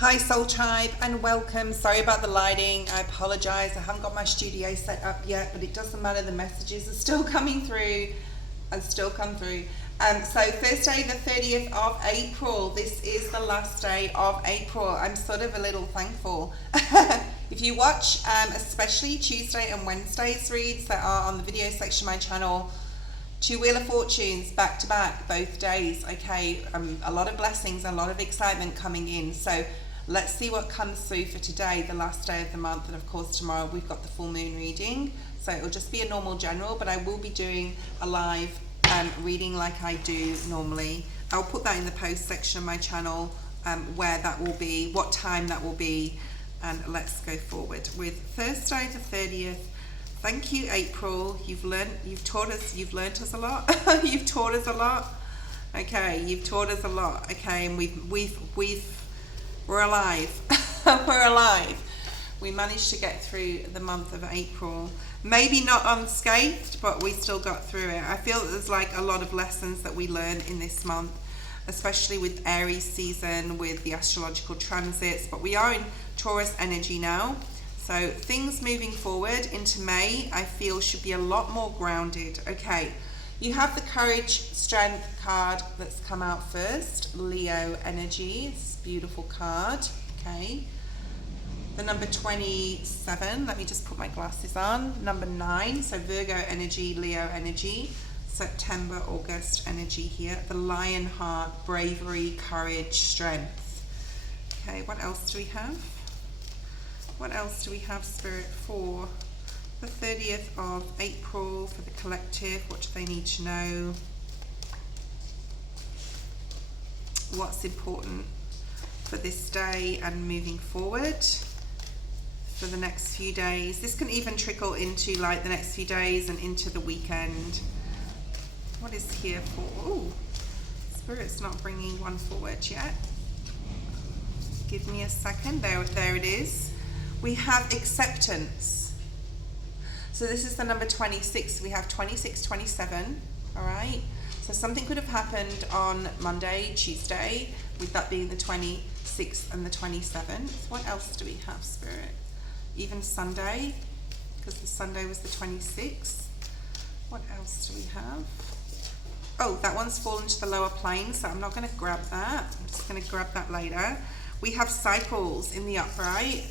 Hi Soul Tribe and welcome. Sorry about the lighting. I apologize. I haven't got my studio set up yet, but it doesn't matter. The messages are still coming through and still come through. So Thursday the 30th of April. This is the last day of April. I'm sort of a little thankful. If you watch, especially Tuesday and Wednesday's reads that are on the video section of my channel, two Wheel of Fortunes back to back both days. Okay, a lot of blessings, a lot of excitement coming in. So let's see what comes through for today, the last day of the month, and of course tomorrow we've got the full moon reading. So it'll just be a normal general, but I will be doing a live reading like I do normally. I'll put that in the post section of my channel, where that will be, what time that will be, and let's go forward with Thursday the 30th. Thank you, April. You've taught us a lot. You've taught us a lot. Okay, you've taught us a lot. Okay, and we're alive. We're alive. We managed to get through the month of April. Maybe not unscathed, but we still got through it. I feel that there's like a lot of lessons that we learn in this month, especially with Aries season, with the astrological transits, but we are in Taurus energy now. So things moving forward into May, I feel should be a lot more grounded. Okay, you have the Courage, Strength card that's come out first, Leo energy. It's a beautiful card. Okay, the number 27, let me just put my glasses on. Number 9, so Virgo energy, Leo energy. September, August energy here. The Lion heart, bravery, courage, strength. Okay, what else do we have? What else do we have, Spirit, for the 30th of April for the collective? What do they need to know? What's important for this day and moving forward for the next few days? This can even trickle into like the next few days and into the weekend. What is here for? Oh, Spirit's not bringing one forward yet. Give me a second. There it is. We have acceptance. So this is the number 26. We have 26, 27. All right. So something could have happened on Monday, Tuesday, with that being the 26th and the 27th. What else do we have, Spirit? Even Sunday, because the Sunday was the 26th. What else do we have? Oh, that one's fallen to the lower plane, so I'm not going to grab that. I'm just going to grab that later. We have cycles in the upright.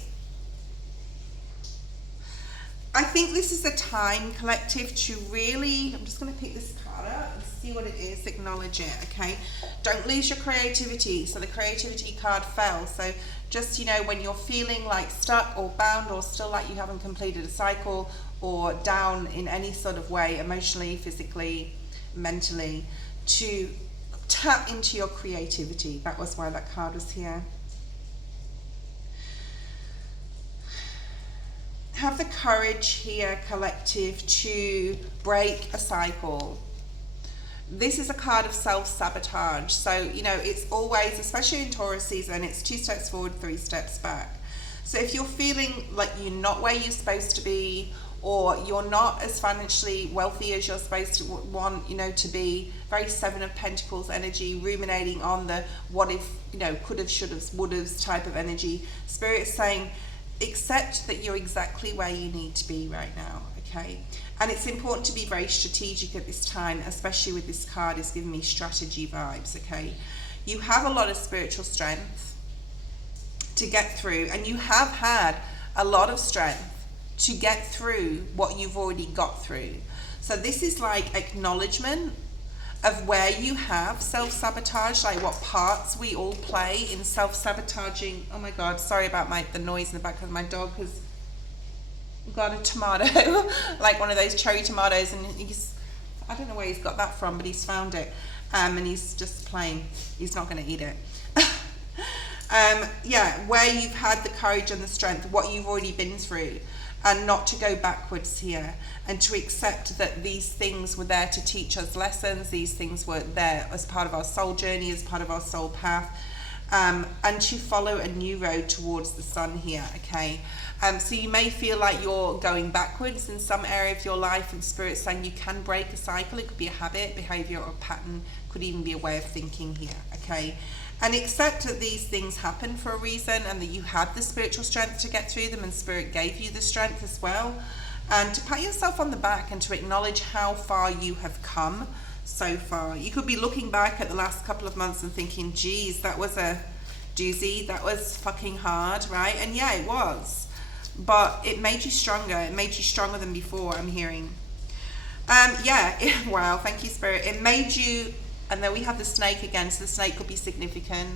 I think this is a time, collective, to really, I'm just going to pick this card up and see what it is, acknowledge it, okay? Don't lose your creativity. So the creativity card fell. So just, you know, when you're feeling like stuck or bound or still like you haven't completed a cycle or down in any sort of way, emotionally, physically, mentally, to tap into your creativity. That was why that card was here. Have the courage here, collective, to break a cycle. This is a card of self-sabotage. So, you know, it's always, especially in Taurus season, it's 2 steps forward, 3 steps back. So if you're feeling like you're not where you're supposed to be, or you're not as financially wealthy as you're supposed to want, you know, to be, very 7 of Pentacles energy, ruminating on the what if, you know, could have, should have, would have type of energy. Spirit's saying, accept that you're exactly where you need to be right now, okay? And it's important to be very strategic at this time, especially with this card. It's giving me strategy vibes, okay? You have a lot of spiritual strength to get through, and you have had a lot of strength to get through what you've already got through. So this is like acknowledgement of where you have self-sabotage, like what parts we all play in self-sabotaging. Oh my God, sorry about the noise in the back, because my dog has got a tomato, like one of those cherry tomatoes, and I don't know where he's got that from, but he's found it, and he's just playing. He's not going to eat it. Yeah, where you've had the courage and the strength, what you've already been through, and not to go backwards here, and to accept that these things were there to teach us lessons. These things were there as part of our soul journey, as part of our soul path, and to follow a new road towards the sun here, okay? So you may feel like you're going backwards in some area of your life, and Spirit's saying you can break a cycle. It could be a habit, behavior, or pattern, could even be a way of thinking here, okay? And accept that these things happen for a reason, and that you had the spiritual strength to get through them, and Spirit gave you the strength as well. And to pat yourself on the back and to acknowledge how far you have come so far. You could be looking back at the last couple of months and thinking, geez, that was a doozy, that was fucking hard, right? And yeah, it was. But it made you stronger. It made you stronger than before, I'm hearing. Wow, thank you, Spirit. It made you, and then we have the snake again, so the snake could be significant.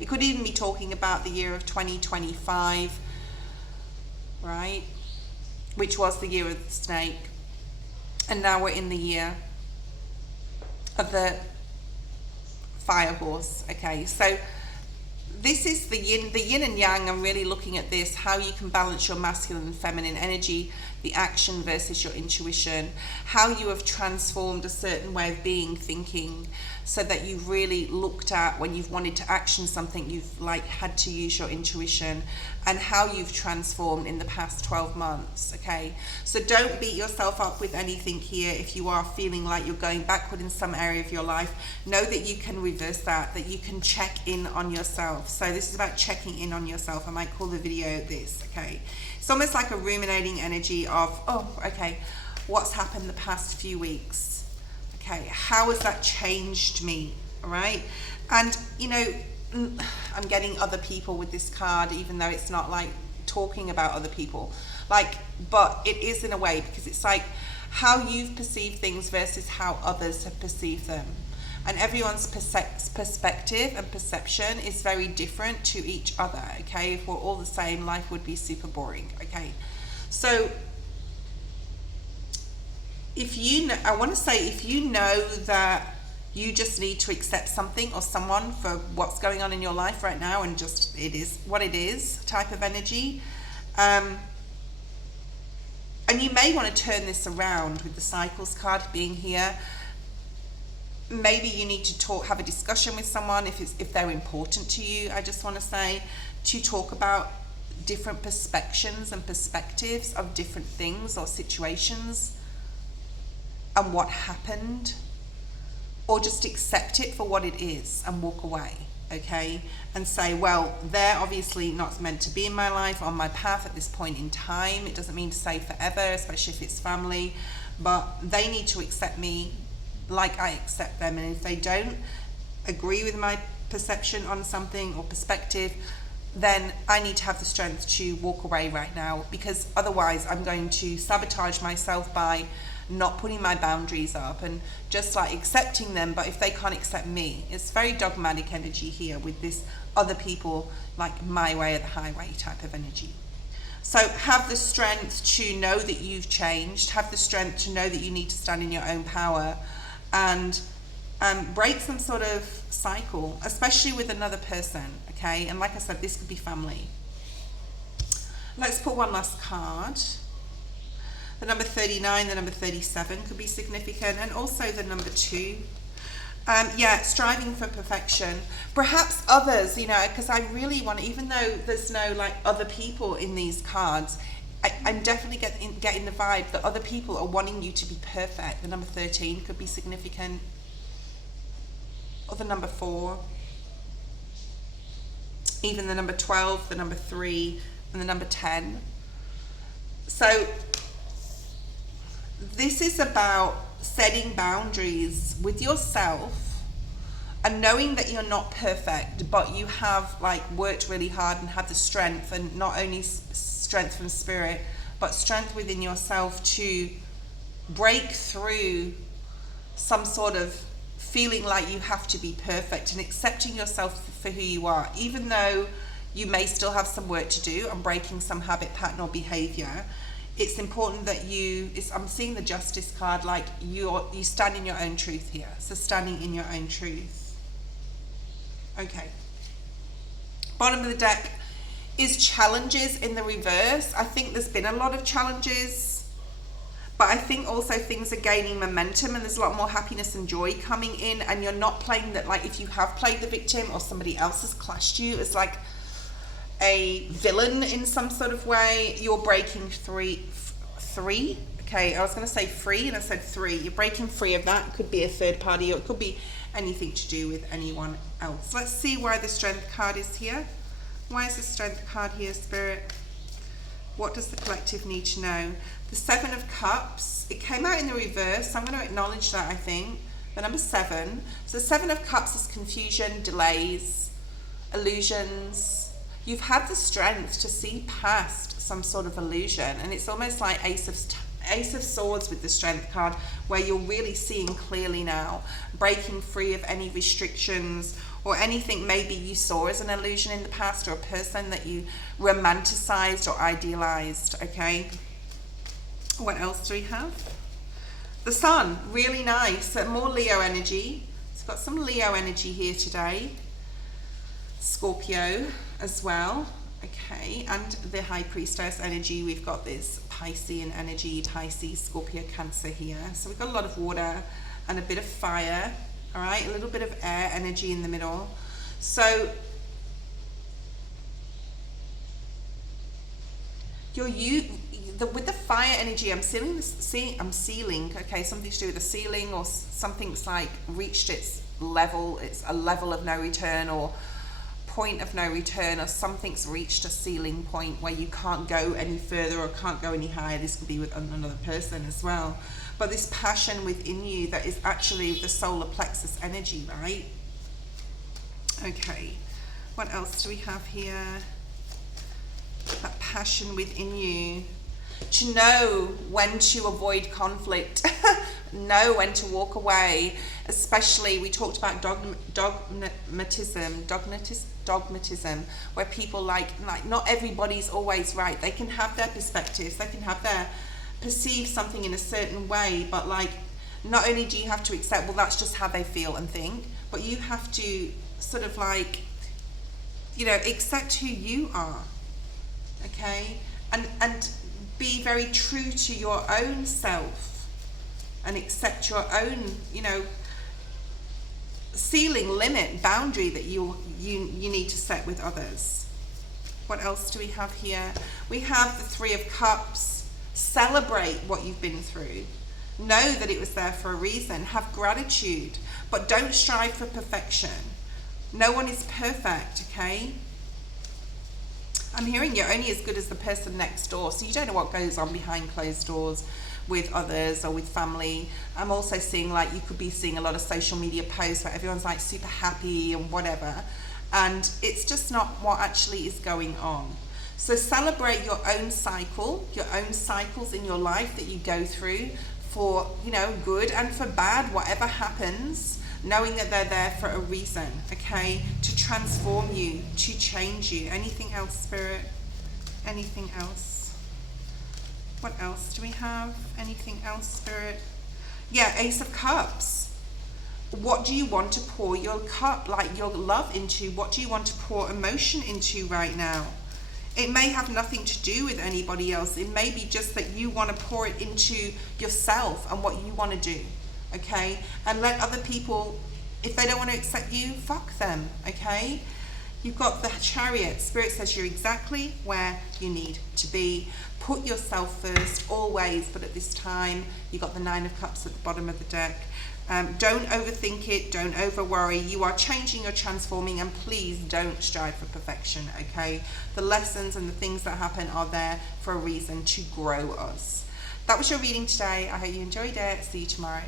It could even be talking about the year of 2025, right? Which was the year of the snake. And now we're in the year of the fire horse. Okay, so this is the yin and yang. I'm really looking at this, how you can balance your masculine and feminine energy, the action versus your intuition, how you have transformed a certain way of being, thinking, so that you've really looked at when you've wanted to action something, you've like had to use your intuition, and how you've transformed in the past 12 months. Okay, so don't beat yourself up with anything here. If you are feeling like you're going backward in some area of your life, know that you can reverse that you can check in on yourself. So this is about checking in on yourself. I might call the video this. Okay, it's almost like a ruminating energy of, oh, okay, what's happened the past few weeks? Okay, how has that changed me? All right, and you know, I'm getting other people with this card, even though it's not like talking about other people, like, but it is in a way, because it's like how you've perceived things versus how others have perceived them, and everyone's perspective and perception is very different to each other. Okay, if we're all the same, life would be super boring. Okay, so if you know, I want to say, if you know that you just need to accept something or someone for what's going on in your life right now, and just it is what it is type of energy, and you may want to turn this around with the cycles card being here. Maybe you need to have a discussion with someone if they're important to you. I just want to say, to talk about different perspectives and perspectives of different things or situations and what happened, or just accept it for what it is and walk away. Okay, and say, well, they're obviously not meant to be in my life, on my path at this point in time. It doesn't mean to say forever, especially if it's family, but they need to accept me like I accept them. And if they don't agree with my perception on something or perspective, then I need to have the strength to walk away right now, because otherwise I'm going to sabotage myself by not putting my boundaries up and just like accepting them. But if they can't accept me, it's very dogmatic energy here with this other people, like my way or the highway type of energy. So have the strength to know that you've changed, have the strength to know that you need to stand in your own power, and break some sort of cycle, especially with another person. Okay, and like I said, this could be family. Let's put one last card. The number 39, the number 37 could be significant, and also the number 2. Striving for perfection. Perhaps others, you know, because I really want, even though there's no like other people in these cards, I'm definitely getting the vibe that other people are wanting you to be perfect. The number 13 could be significant, or the number 4, even the number 12, the number 3, and the number 10. So this is about setting boundaries with yourself and knowing that you're not perfect, but you have like worked really hard and had the strength, and not only strength from spirit, but strength within yourself to break through some sort of feeling like you have to be perfect, and accepting yourself for who you are, even though you may still have some work to do on breaking some habit, pattern, or behavior. It's important that I'm seeing the Justice card, like you stand in your own truth here. So standing in your own truth. Okay. Bottom of the deck is challenges in the reverse. I think there's been a lot of challenges, but I think also things are gaining momentum, and there's a lot more happiness and joy coming in, and you're not playing that, like if you have played the victim or somebody else has clashed you as like a villain in some sort of way, you're breaking three. Okay, I was going to say free and I said 3. You're breaking free of that. It could be a third party, or it could be anything to do with anyone else. Let's see why the Strength card is here. Why is the Strength card here, Spirit? What does the collective need to know? The Seven of Cups, it came out in the reverse, so I'm going to acknowledge that, I think. The number 7. So the Seven of Cups is confusion, delays, illusions. You've had the strength to see past some sort of illusion, and it's almost like Ace of Swords with the Strength card, where you're really seeing clearly now, breaking free of any restrictions or anything maybe you saw as an illusion in the past, or a person that you romanticized or idealized. Okay, what else do we have? The Sun, really nice. More Leo energy. It's got some Leo energy here today. Scorpio as well. Okay, and the High Priestess energy, we've got this Piscean energy, Pisces, Scorpio, Cancer here. So we've got a lot of water and a bit of fire, all right, a little bit of air energy in the middle. So with the fire energy, I'm sealing, okay, something to do with the ceiling, or something's like reached its level, it's a level of no return, or point of no return, or something's reached a ceiling point where you can't go any further or can't go any higher. This could be with another person as well. But this passion within you that is actually the solar plexus energy, right? Okay, what else do we have here? That passion within you. To know when to avoid conflict, know when to walk away. Especially, we talked about dogmatism, where people like not everybody's always right. They can have their perspectives, they can have their perceive something in a certain way, but like, not only do you have to accept, well, that's just how they feel and think, but you have to sort of like, you know, accept who you are, okay, and be very true to your own self, and accept your own, you know, ceiling, limit, boundary that you need to set with others. What else do we have here? We have the Three of Cups. Celebrate what you've been through. Know that it was there for a reason. Have gratitude, but don't strive for perfection. No one is perfect, okay? I'm hearing you're only as good as the person next door, so you don't know what goes on behind closed doors with others or with family. I'm also seeing, like, you could be seeing a lot of social media posts where everyone's like super happy and whatever, and it's just not what actually is going on. So celebrate your own cycle, your own cycles in your life that you go through, for, you know, good and for bad, whatever happens, knowing that they're there for a reason, okay, to transform you, to change you. Anything else, Spirit? Anything else? What else do we have? Anything else, Spirit? Yeah, Ace of Cups. What do you want to pour your cup, like your love into? What do you want to pour emotion into right now? It may have nothing to do with anybody else. It may be just that you want to pour it into yourself and what you want to do, okay? And let other people, if they don't want to accept you, fuck them, okay? You've got the Chariot. Spirit says you're exactly where you need to be. Put yourself first, always, but at this time, you've got the Nine of Cups at the bottom of the deck. Don't overthink it, don't over worry. You are changing, you're transforming, and please don't strive for perfection, okay? The lessons and the things that happen are there for a reason, to grow us. That was your reading today. I hope you enjoyed it. See you tomorrow.